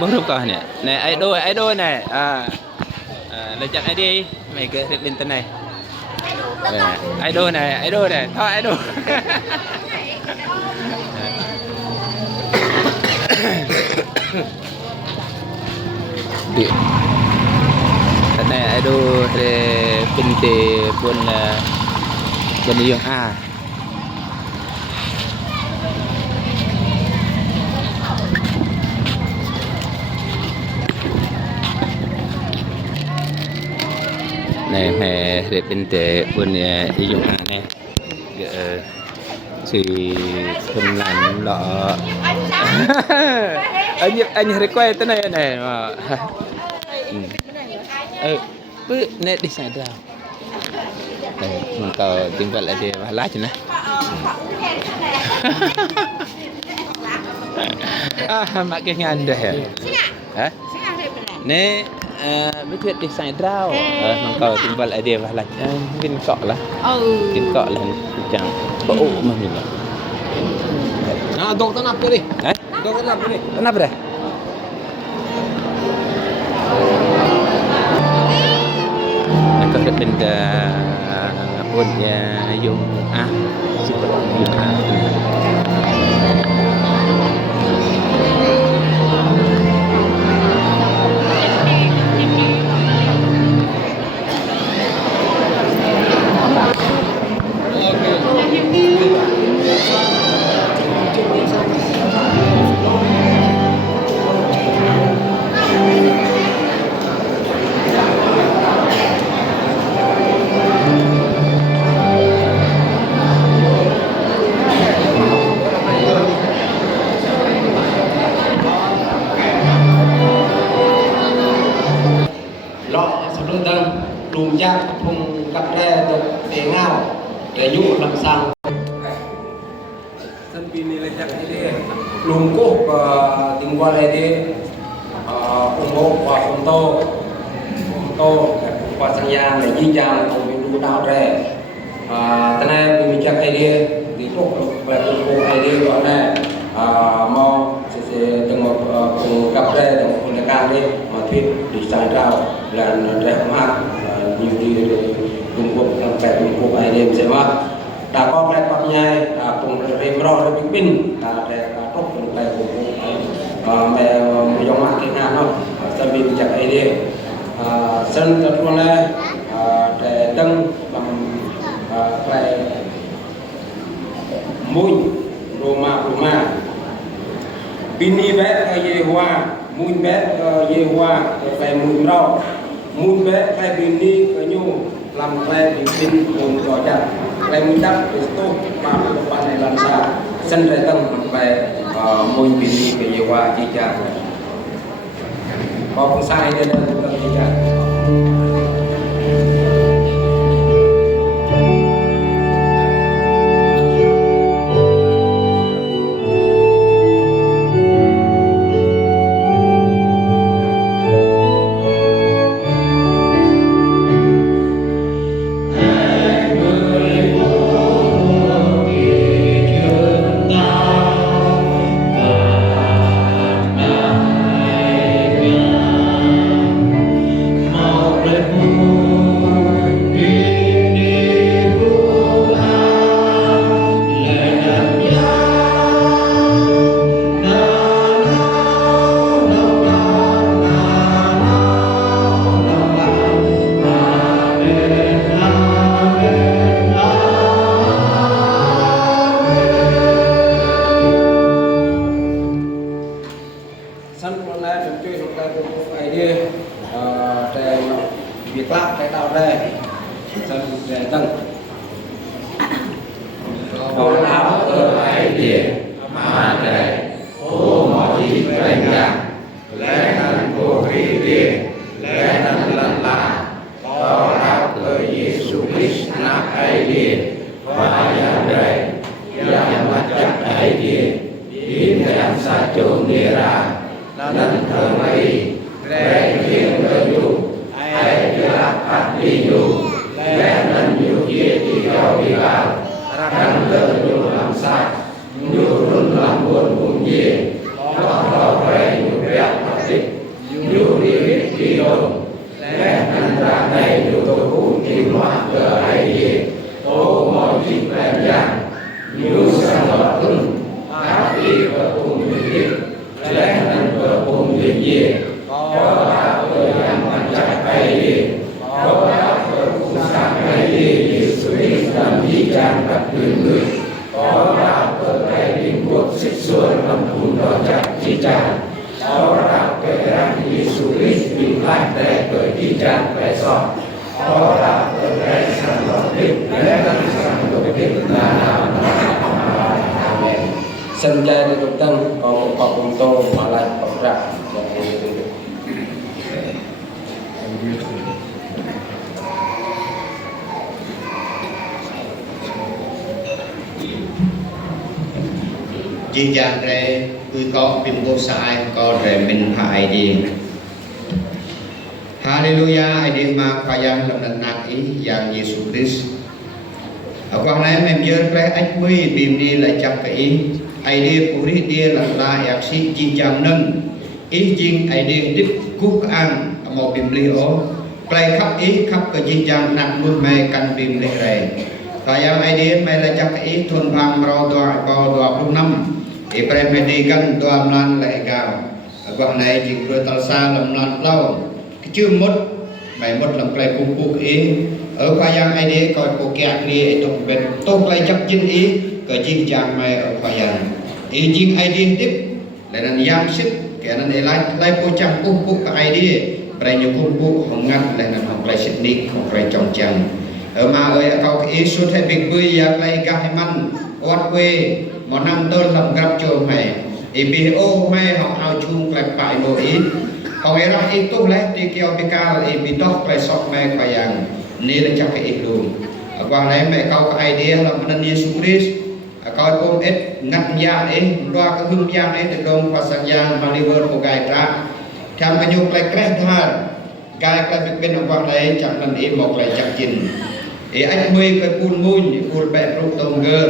bông rục coi nè nè ai đôi này lấy chặt ai đi mày cái bên tên này ai đôi này thôi ai đôi tên này ai đôi để pinti pun bên yang này mẹ để bên tệ bên dùng hàng này thì không làm lọ anh hay quay tới này này mà bữa này đi xài đâu này mình có tiếng gọi là gì mà lá chứ nè mak cái ngan deh hả nè biết việc đi xài rau nó có tiếng gọi là gì mà là kinh cọ là kinh cọ là chẳng bổ mà mình là nah dok tanap tu ni dok tanap tu ni kenapa deh có được bên buồn dùng dùng lùm giác không cặp tre được để ngao để dụ làm sao sân pin này chắc cái lùm cốt tiếng qua đây đi ủng hộ và ủng tô qua sang giang để di trang không bị lũ đào tre tên này mình chắc cái đi đi tốt về ủng hộ cái đi gọi này mau sẽ từng một cùng cặp tre từng một con cam đi mà thuyết đi sang trao là trẻ không hát nhiều đi cùng cuộc làm bè cùng cuộc ai đêm sẽ mà đã có lại bắt nhai cùng rèm ro rồi bình bình đã để tốt cùng bè cùng cuộc mẹ một dòng mạng thiên hạ không sân bình chặt ai đêm sân thật luôn này để tăng làm lại mùi Roma bini bé ye hoa mùi bé ye hoa phải mùi rau mùi bé phải bini cái nhu làm phải bin cùng cho chặt phải mùi đắp để tốt mà ban này làm sao sân để tăng phải mùi bini cái ye hoa chi chặt có không sai nên tăng chi chặt việc làm cái tạo ra dân về tầng Con áo ở ai địa mà để ô mọi đánh nhạc lẽ năng của khí địa lẽ năng lần là có áo ở Giêsu Christ nắp ai địa và nhà đầy yang macam ai địa in yang satu nira nan thai lẽ thiên cơ ai dapat diu lẽ nan yu kia thì đâu đi vào răng lơ nhu làm sai nhu run làm buồn buồn gì có về nhu đẹp tích dù đi viết đi lộn lẽ năng ra này dù tôi cũng tìm hóa cờ ai đi ô mọi chuyện làm giang dù sang lọt ưng áp đi và cùng mình biết lẽ năng và cùng mình gì có đã thời gian hoàn chắc ai đi có đã và cùng sang ai đi như sự ý làm gì trang các người có đã và ai đi cuộc xích xuân làm cùng đó chắc chi trang có đã kể rằng Giêsu Christ bị lại để bởi chi trang về sau có đã và ai sang lọt biết lẽ năng sang lọt biết là nào Amen. Sân chơi để tục tân còn một cọc cùng tô mà lại bọc ra Chi chàng rè cứ có phim vô sai có rè mình hại đi Hallelujah ai đi mà phải yang làm nặng nặng ý yang Giêsu Christ ở quang này mình nhớ cái ách mươi bìm đi lại chặt cái ý ai đi phụ đi đi là yak si chi chàng nâng ý chinh ai đi đích cúc ăn một bìm li ô play khắp ý khắp cái chi chàng nặng mưa mây căn bìm li rè và yang ai đi mày lại chặt cái ý thôn vang rau đòa bò đòa lúc năm Ibrahim medikan doa melan lại gạo quang này chỉ vừa tao xa làm loạn lâu chưa mất mày mất làm play cục cục ý ở khoa giang ai đi coi cô kẹt đi tụng bên tốt lại chắc chân ý cái chi chàng mày ở khoa giang ý chinh ai đi tiếp lại là giang xích kẻ nên để lại cô chàng cục cục ai đi bây giờ cục cục không ngăn lại là học lại xích đi không phải trong chàng ở mà ơi câu ý số thay bình vui giặc lại gai man quát quê mà năm tên làm gặp cho mày ý bị ô mày học ao chung lại phải nội ý còn ấy là ý tốt lẽ đi kêu bị ca ý bị tóc lại sọc mày phải rằng nên là chắc cái ý luôn qua này mẹ câu cái idea là mình đi xuống đi coi ôm ít ngắt da ấy loa cái hương da ấy từ đông qua sang da mà liver của gai ra tham cái nhung lại cái tha gai cái bên bên qua này chẳng lần ý một lại chắc chinh ý anh mươi cái buôn mùi buôn bẹ rút tông gơ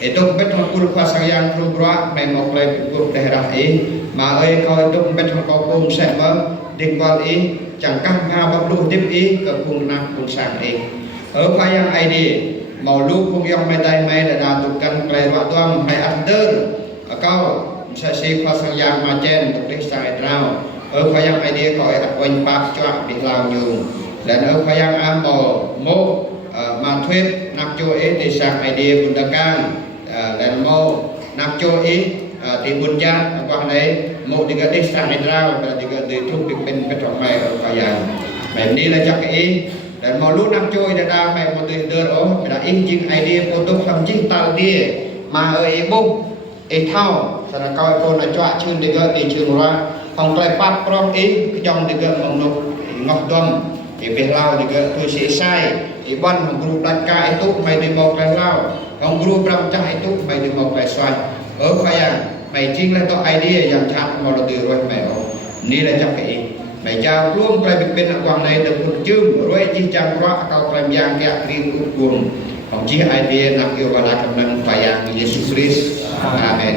itu betul pun kuasa yang keluar memang oleh pun daerah ini, mà coi itu betul kau pun sama dengan ini, cangkang ngabak lu tip ini ke pun nak pun sang ini. Ở khoa yang ID màu lu pun yang mai dai mai đã tukang play waktu am mai under kau sesi kuasa yang macam untuk sai trao. Ở khoa yang ID kau ada poin pak cuak di lau nhung, dan ở khoa yang am mo mà thuê nạp cho ấy thì sang idea bunda can dan mau nạp cho ấy thì bunda qua này một tiga đi sang Israel và tiga đi trung bình bên trong mày ở phải rằng mày đi là chắc cái dan mau lúc nạp cho ấy đã mày một từ đơn ố mày đã in chính idea của tôi làm chính tao đi mà ở ấy bung ấy thao sau đó coi cô là chọn chương tiga đi trường ra phòng play phát pro ấy trong tiga mong nộp ngọc đom thì việc lao tiga tôi sẽ sai Iban guru belaka itu mai di mau kelas lau, orang guru beramcah itu mai di mau kelas soal. Ở phải mày chính là có idea yang chặt mà là từ rồi mày ở, ní là chắc cái mày chào luôn cái việc bên quang này được một chương rồi chỉ chăm rõ câu làm yang cái riêng của cuồng, còn chỉ idea nằm yêu vào là cầm nâng phải yang Jesus Christ. Amen.